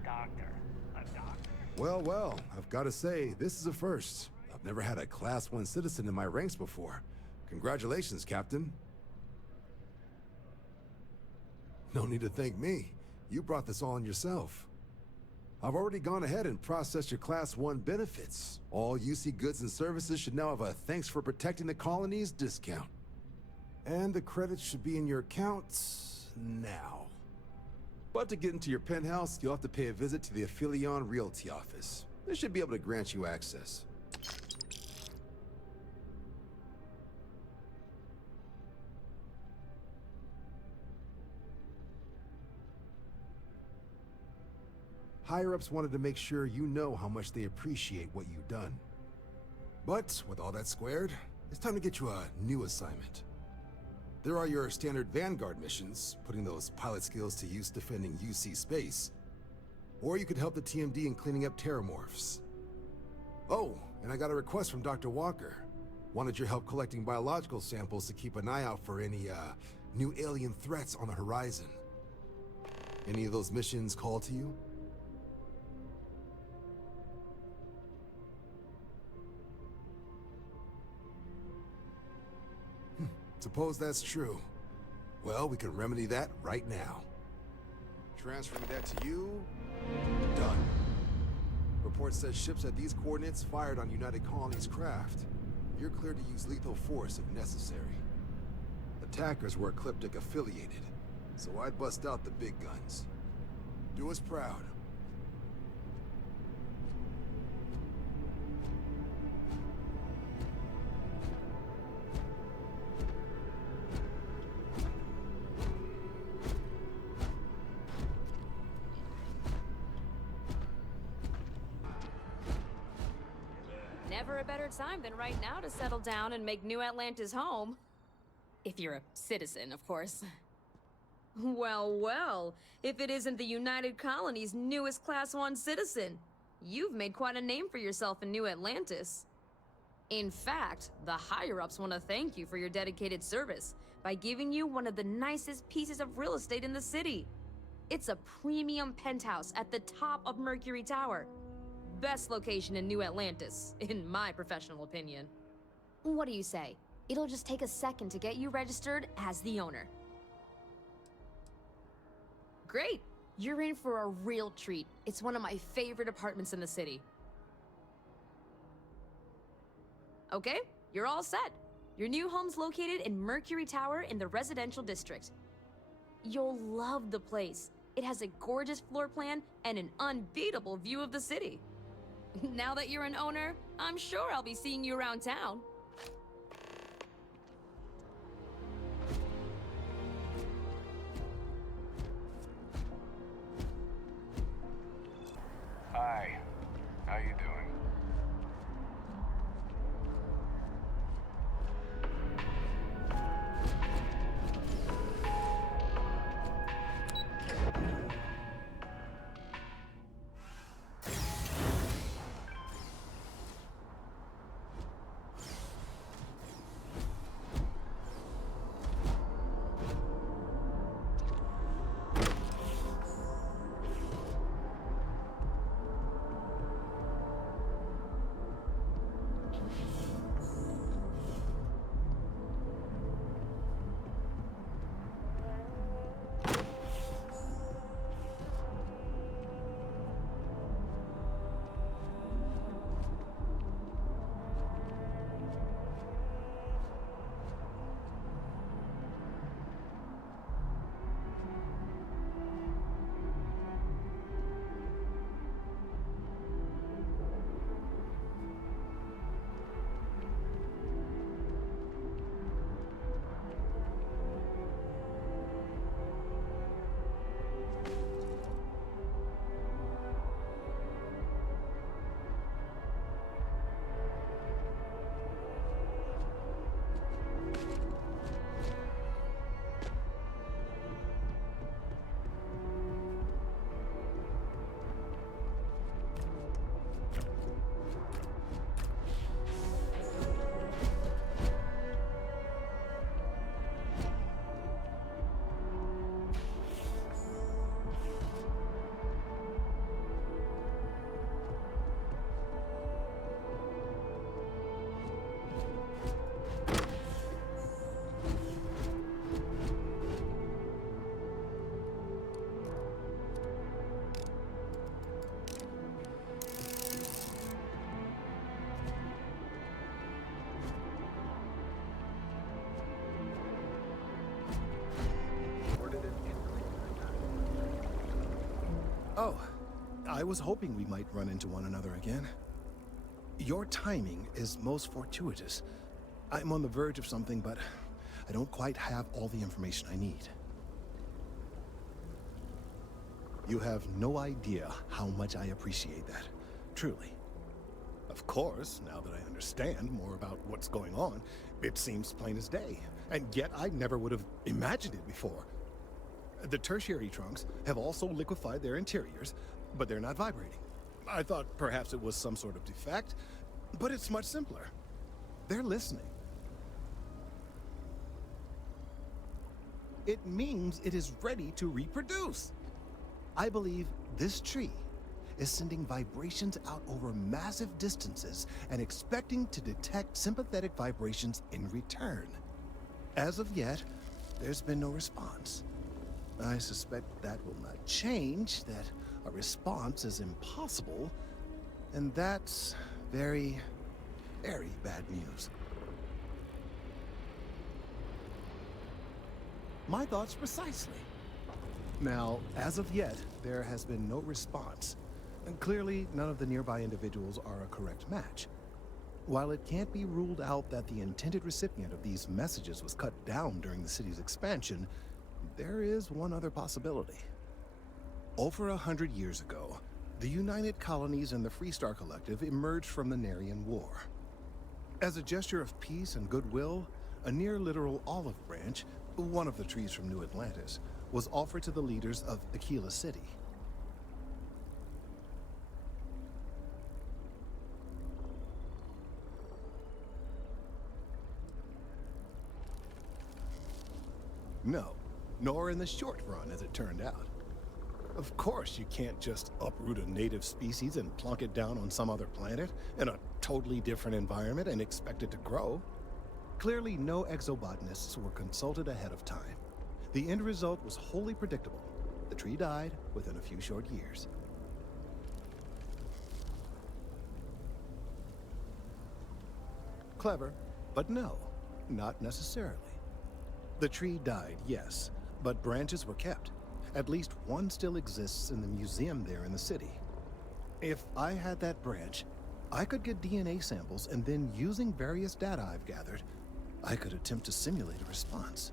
A doctor? Well, well, I've got to say, this is a first. I've never had a Class 1 citizen in my ranks before. Congratulations, Captain. No need to thank me. You brought this all on yourself. I've already gone ahead and processed your Class 1 benefits. All UC goods and services should now have a thanks for protecting the colonies discount. And the credits should be in your account now. But to get into your penthouse, you'll have to pay a visit to the Aphelion Realty office. They should be able to grant you access. Higher-ups wanted to make sure you know how much they appreciate what you've done. But with all that squared, it's time to get you a new assignment. There are your standard Vanguard missions, putting those pilot skills to use defending UC space. Or you could help the TMD in cleaning up terramorphs. Oh, and I got a request from Dr. Walker. Wanted your help collecting biological samples to keep an eye out for any, new alien threats on the horizon. Any of those missions call to you? Suppose that's true. Well, we can remedy that right now. Transferring that to you. Done. Report says ships at these coordinates fired on United Colonies craft. You're cleared to use lethal force if necessary. Attackers were Ecliptic affiliated, so I'd bust out the big guns. Do us proud. Never a better time than right now to settle down and make New Atlantis home. If you're a citizen, of course. Well, well, if it isn't the United Colony's newest Class 1 citizen, you've made quite a name for yourself in New Atlantis. In fact, the higher-ups want to thank you for your dedicated service by giving you one of the nicest pieces of real estate in the city. It's a premium penthouse at the top of Mercury Tower. Best location in New Atlantis, in my professional opinion. What do you say? It'll just take a second to get you registered as the owner. Great! You're in for a real treat. It's one of my favorite apartments in the city. Okay, you're all set. Your new home's located in Mercury Tower in the residential district. You'll love the place. It has a gorgeous floor plan and an unbeatable view of the city. Now that you're an owner, I'm sure I'll be seeing you around town. Hi. How you doing? I was hoping we might run into one another again. Your timing is most fortuitous. I'm on the verge of something, but I don't quite have all the information I need. You have no idea how much I appreciate that. Truly. Of course, now that I understand more about what's going on, it seems plain as day. And yet I never would have imagined it before. The tertiary trunks have also liquefied their interiors, but they're not vibrating. I thought perhaps it was some sort of defect, but it's much simpler. They're listening. It means it is ready to reproduce. I believe this tree is sending vibrations out over massive distances and expecting to detect sympathetic vibrations in return. As of yet, there's been no response. I suspect that will not change, that a response is impossible, and that's very, very bad news. My thoughts precisely. Now, as of yet, there has been no response. And clearly, none of the nearby individuals are a correct match. While it can't be ruled out that the intended recipient of these messages was cut down during the city's expansion, there is one other possibility. Over 100 years ago, the United Colonies and the Freestar Collective emerged from the Narian War. As a gesture of peace and goodwill, a near-literal olive branch, one of the trees from New Atlantis, was offered to the leaders of Aquila City. No, nor in the short run, as it turned out. Of course, you can't just uproot a native species and plunk it down on some other planet in a totally different environment and expect it to grow. Clearly, no exobotanists were consulted ahead of time. The end result was wholly predictable. The tree died within a few short years. Clever, but no, not necessarily. The tree died, yes, but branches were kept. At least one still exists in the museum there in the city. If I had that branch, I could get DNA samples, and then using various data I've gathered, I could attempt to simulate a response.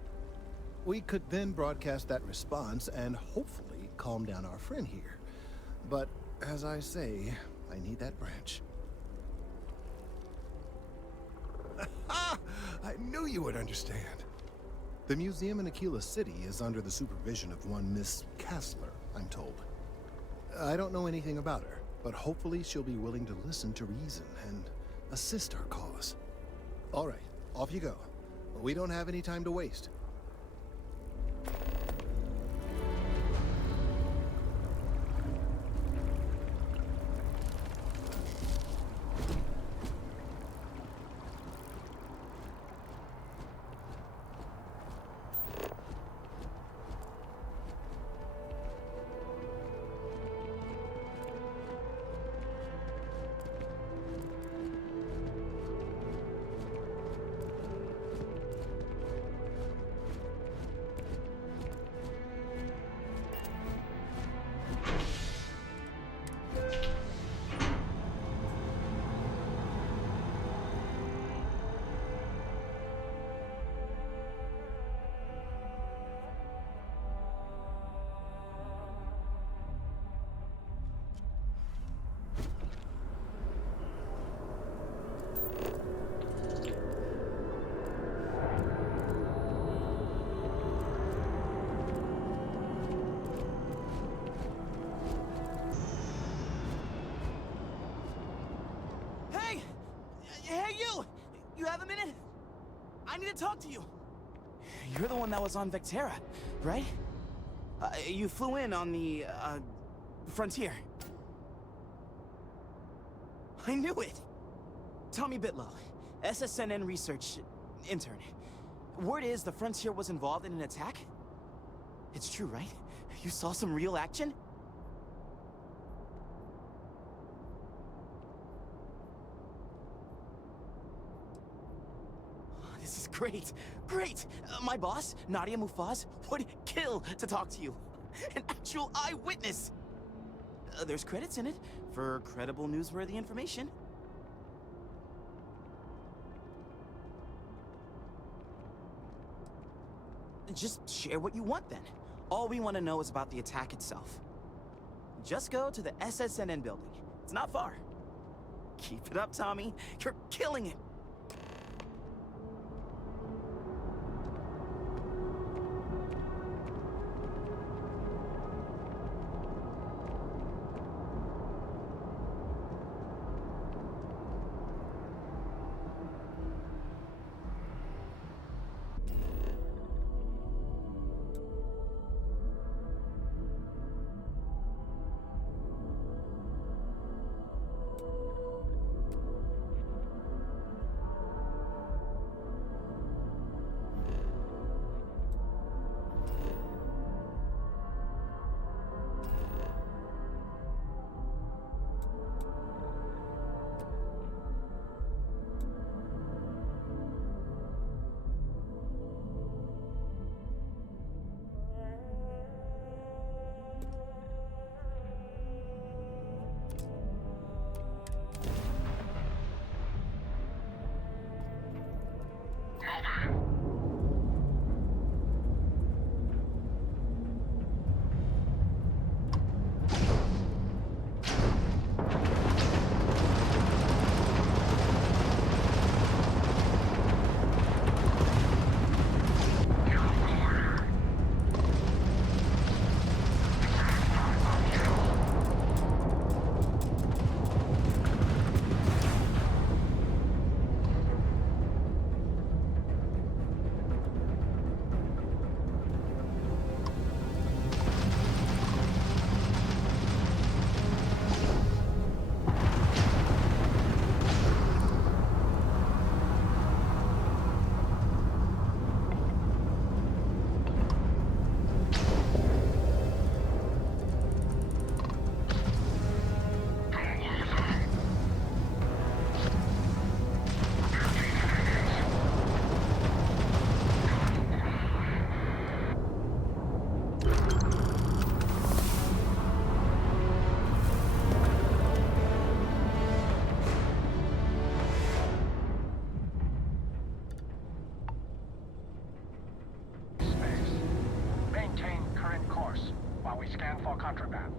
We could then broadcast that response and hopefully calm down our friend here. But as I say, I need that branch. I knew you would understand. The museum in Aquila City is under the supervision of one Miss Kassler, I'm told. I don't know anything about her, but hopefully she'll be willing to listen to reason and assist our cause. All right, off you go. We don't have any time to waste. Hey, you! You have a minute? I need to talk to you. You're the one that was on Vectera, right? You flew in on the, Frontier. I knew it! Tommy Bitlow, SSNN research intern. Word is the Frontier was involved in an attack? It's true, right? You saw some real action? This is great! Great! My boss, Nadia Mufaz, would kill to talk to you. An actual eyewitness! There's credits in it for credible newsworthy information. Just share what you want then. All we want to know is about the attack itself. Just go to the SSNN building. It's not far. Keep it up, Tommy. You're killing it. Scan for contraband.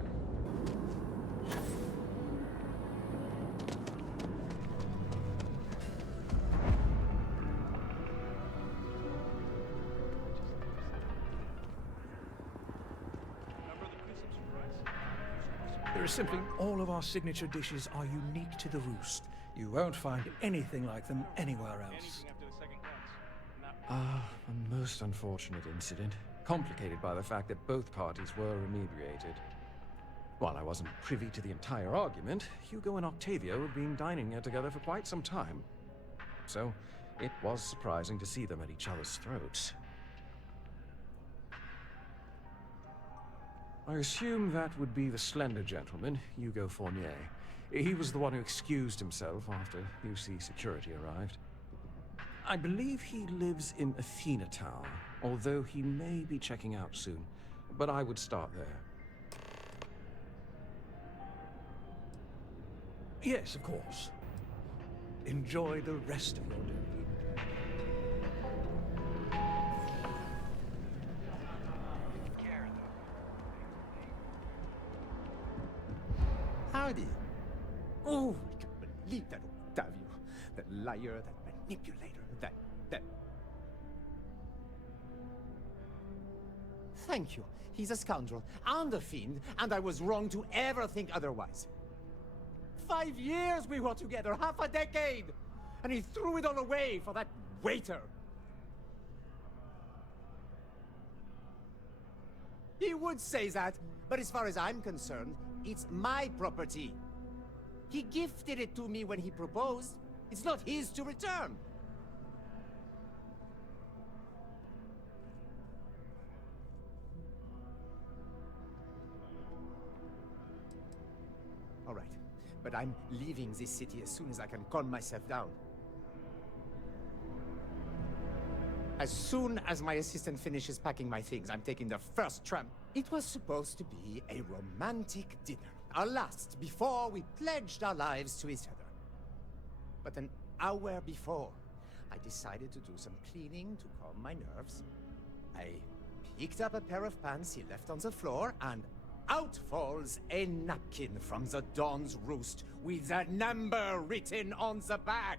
There is simply all of our signature dishes are unique to the Roost. You won't find anything like them anywhere else. A most unfortunate incident, complicated by the fact that both parties were inebriated. While I wasn't privy to the entire argument, Hugo and Octavio had been dining here together for quite some time. So, it was surprising to see them at each other's throats. I assume that would be the slender gentleman, Hugo Fournier. He was the one who excused himself after UC security arrived. I believe he lives in Athena Tower, although he may be checking out soon. But I would start there. Yes, of course. Enjoy the rest of your day. Howdy. Oh, I can't believe that Octavio. That liar, that manipulator, that... Thank you. He's a scoundrel and a fiend, and I was wrong to ever think otherwise. 5 years we were together, half a decade! And he threw it all away for that waiter! He would say that, but as far as I'm concerned, it's my property. He gifted it to me when he proposed. It's not his to return. All right, but I'm leaving this city as soon as I can calm myself down. As soon as my assistant finishes packing my things, I'm taking the first tram. It was supposed to be a romantic dinner. our last before we pledged our lives to each other. But an hour before, I decided to do some cleaning to calm my nerves. I picked up a pair of pants he left on the floor, and out falls a napkin from the Dawn's Roost with a number written on the back.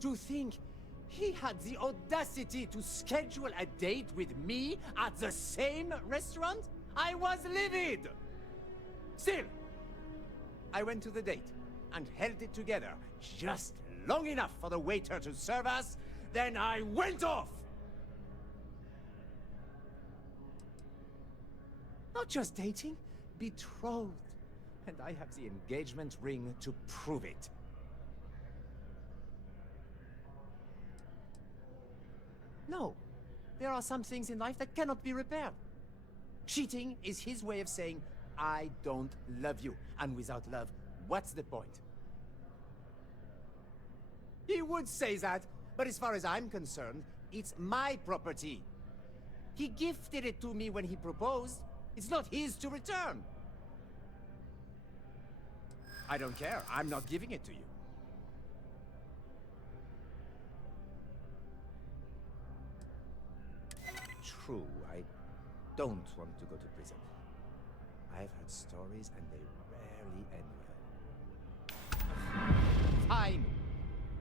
To think he had the audacity to schedule a date with me at the same restaurant? I was livid! Still, I went to the date and held it together just long enough for the waiter to serve us, then I went off! Not just dating, betrothed. And I have the engagement ring to prove it. No, there are some things in life that cannot be repaired. Cheating is his way of saying, I don't love you. And without love, what's the point? He would say that, but as far as I'm concerned, it's my property. He gifted it to me when he proposed. It's not his to return. I don't care. I'm not giving it to you. True, I don't want to go to prison. I've heard stories and they rarely end well. Fine!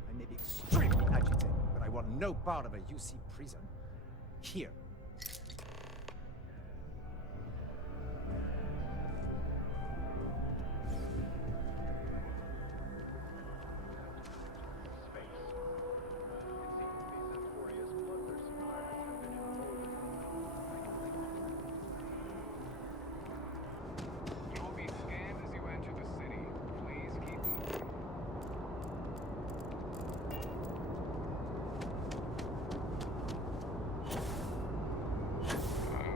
I may be extremely agitated, but I want no part of a UC prison. Here. You will be scanned as you enter the city. Please keep moving.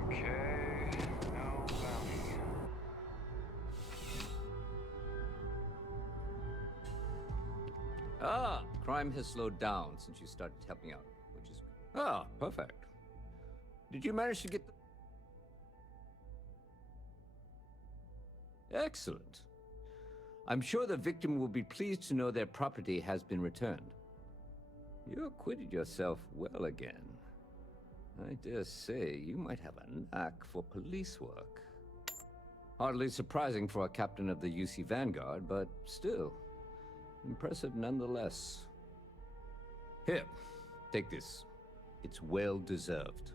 Okay, no bounty. Ah, crime has slowed down since you started helping out, which is... Ah, perfect. Did you manage to get the... Excellent. I'm sure the victim will be pleased to know their property has been returned. You acquitted yourself well again. I dare say you might have a knack for police work. Hardly surprising for a captain of the UC Vanguard, but still, impressive nonetheless. Here, take this. It's well deserved.